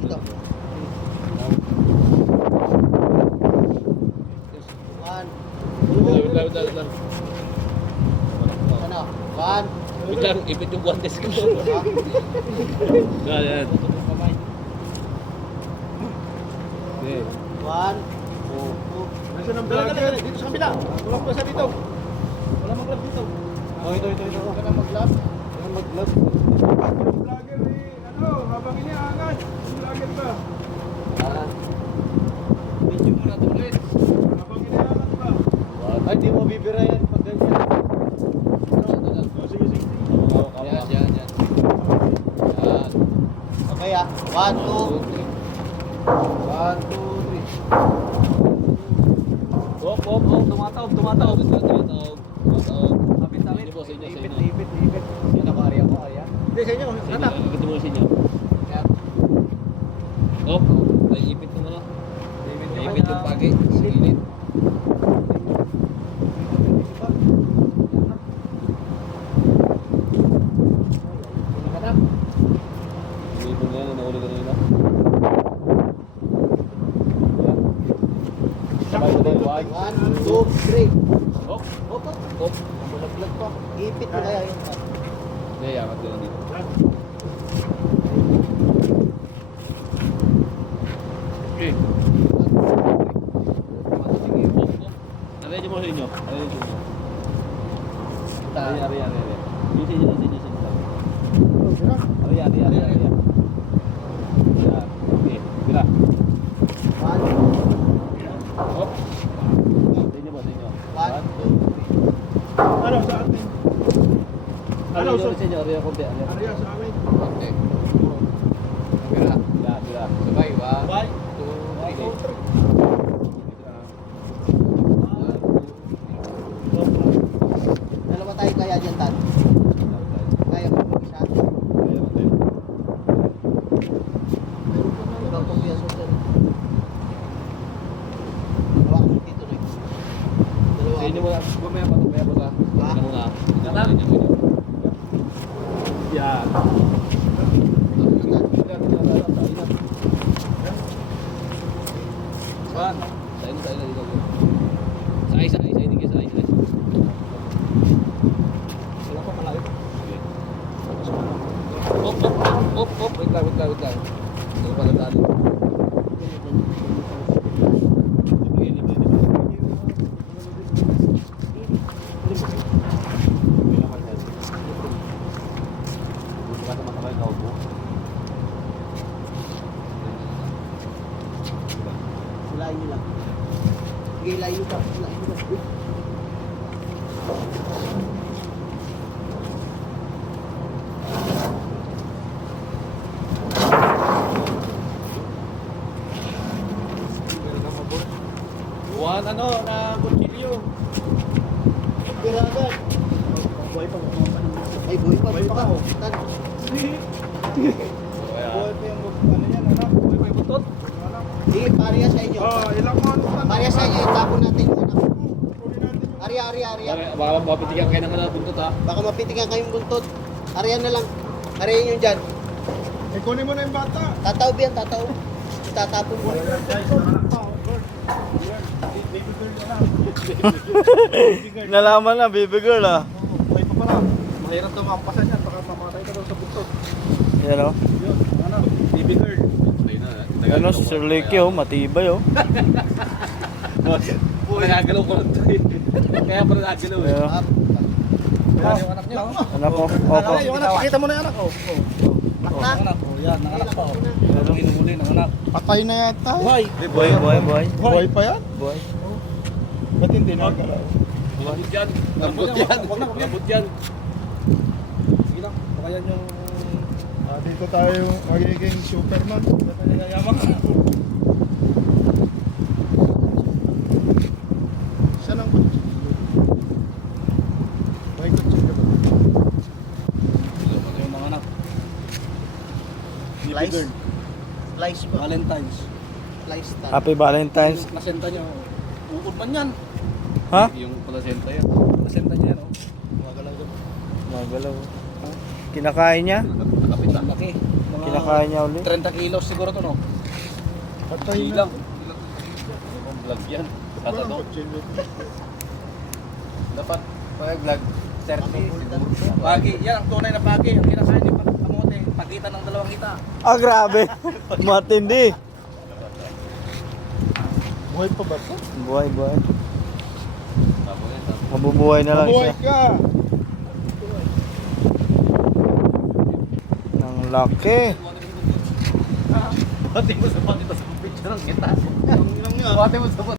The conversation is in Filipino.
Ito. One. Wait lang. Ano? One. Wait lang, ipit yung guantes ko. Yan. Okay. One. Oh. Two. Nasaan ang vlogger? Dito sa kabila. Walang pasa dito. Walang mag-vlog dito. Oh, ito. Wala nang mag-vlog. Walang mag-vlog. Yung vlogger eh, ano, habang iniangat. Yung vlogger ba? Video mo na ito ulit. Habang iniangat ba? Ay, di mo bibira yan pag ganyan. Oh, sige. Yan. Yan. Okay ah. One, two. One, two, three. Op. Tumatawag. Kapit. Hindi po, sa inyo. Ipit. Yan ako, Arya ko, Arya. Hindi, sa inyo. Anak. Ipit mo sa inyo. Yan. Op. Ay, ipit mo na. Ipit yung pagi. Silid. Ipit mo yan, nahuli ka na yun. Sabay. One, two, three. Op. Op. Malaglag pa. Ipit mo kaya yun. Hindi, yakat ko lang dito. Okay. Op. Arrange mo sa inyo. Ari. Yung sa inyo. Ari. Yan. Okay. Bila. One, Op. Sa inyo. one, two, three. Ano, sa atin? Ano, Sa inyo. Ari ako. Arya, sa amin. Okay. Bila. Bila. Sabay. One, two, three. Dalawa tayo kaya dyan, Tan. Kaya mo mag-isa. Ibang kumpiyansa dyan. Hawakan mo dito, Noy. Dalawa. Sa inyo muna. Mamaya pa ta. Ha? Ano muna? Sa inyo. Yan. Sa isa. Wala pa malayo. Op. Wait lang. Ito pala dali. Lain nyo lang. Sige, lain nyo pa. One, na kutsilyo. Biragan. Buhay pa. Ay, buhay pa. Buhay pa. Tan. Buhay pa yung ano yan, anak. Buhay pa yung butot. Anak. Sige, pariya sa inyo. Ilang months na. Pariya sa inyo, itapon natin yung anak. Kunin natin yung... Arya. Baka mapapitigan kayo ng buntot ha. Baka mapitigan kayong buntot. Arya na lang. Arya nyo dyan. Kunin mo na yung bata. Tataob yan, tataob. Itatapon mo. Baby girl na. Nalaman na, baby girl ah. Buhay pa pala. Mahirap daw makampasan yan. Baka mamatay ka daw sa buntot. Yan o. Yun, baby girl. Ano, si Sir Lecky oh, matibay oh. Nagagalaw ko lang ito eh. Kaya pala nagagalaw eh. Ayan. Kaya yung anak niya. Anak ko, opo. Yung anak, pakita mo na yung anak. Makna. Yan, nanganak pa. Ano? Inumuli ng anak. Patay na yata. Buhay. Buhay pa yan? Buhay. Ba't hindi nagalaw? Malambot yan. Malambot yan. Sige lang, baka yan yung... dito tayo magiging Superman. Dito tayo yayaman. Isa lang ba? May kutsilyo ba? Yung mga anak. Slice. Slice ba? Valentine's. Slice tan. Happy Valentine's. Yung placenta niya, uod man yan. Ha? Yung placenta yan. Placenta niya, no? Mga galaw. Magalaw. Kinakain niya? Nakapit na. Laki. Kinakain niya ulit. 30 kilos siguro to, no? Patay na. Bilang. Vlog yan. Kata Walang to. kutsilyo. Dapat pag-vlog 30. Pagi. Yan ang tunay na pagi. Ang kinakain ni kamote. Pagitan ng dalawang hita. Ah, grabe. Matindi. Buhay pa ba ito? Buhay, buhay. Tabo yan. Tabo. Mabubuhay na lang Mabuhay siya. ka! Ang laki. Pati mo sa pati sa picture ng kita. Yung lang yun. Pati mo sa